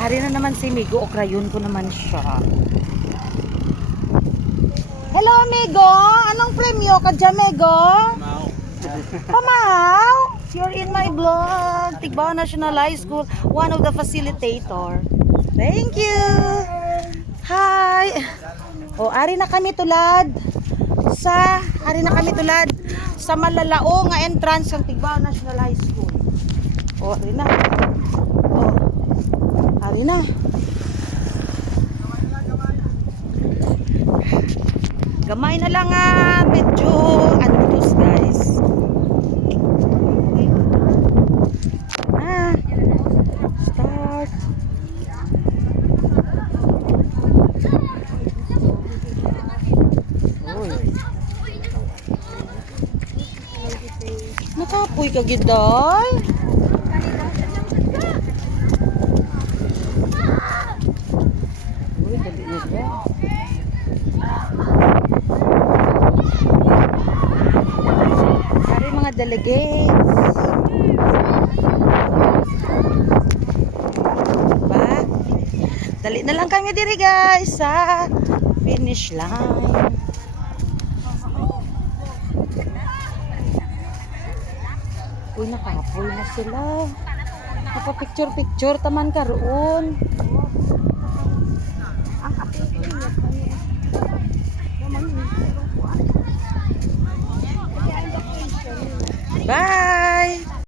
Ari na naman si Migo, o krayon ko naman siya. Hello, Migo! Anong premyo ka dyan, Migo? Pamahaw! You're in my vlog. Tigbao National High School, one of the facilitator. Thank you! Hi! O, ari na kami tulad sa malalao nga entrance ng Tigbao National High School. O, ari na. O, ari na. Gamay na lang medyo antos guys. Start. Nakapoy ka giday. Uy, dali na ba? Dari mga delegates. Ba? Dali na lang kami diri guys sa finish line. Uy, nakapoy na sila. Napapicture-picture taman karoon. Bye!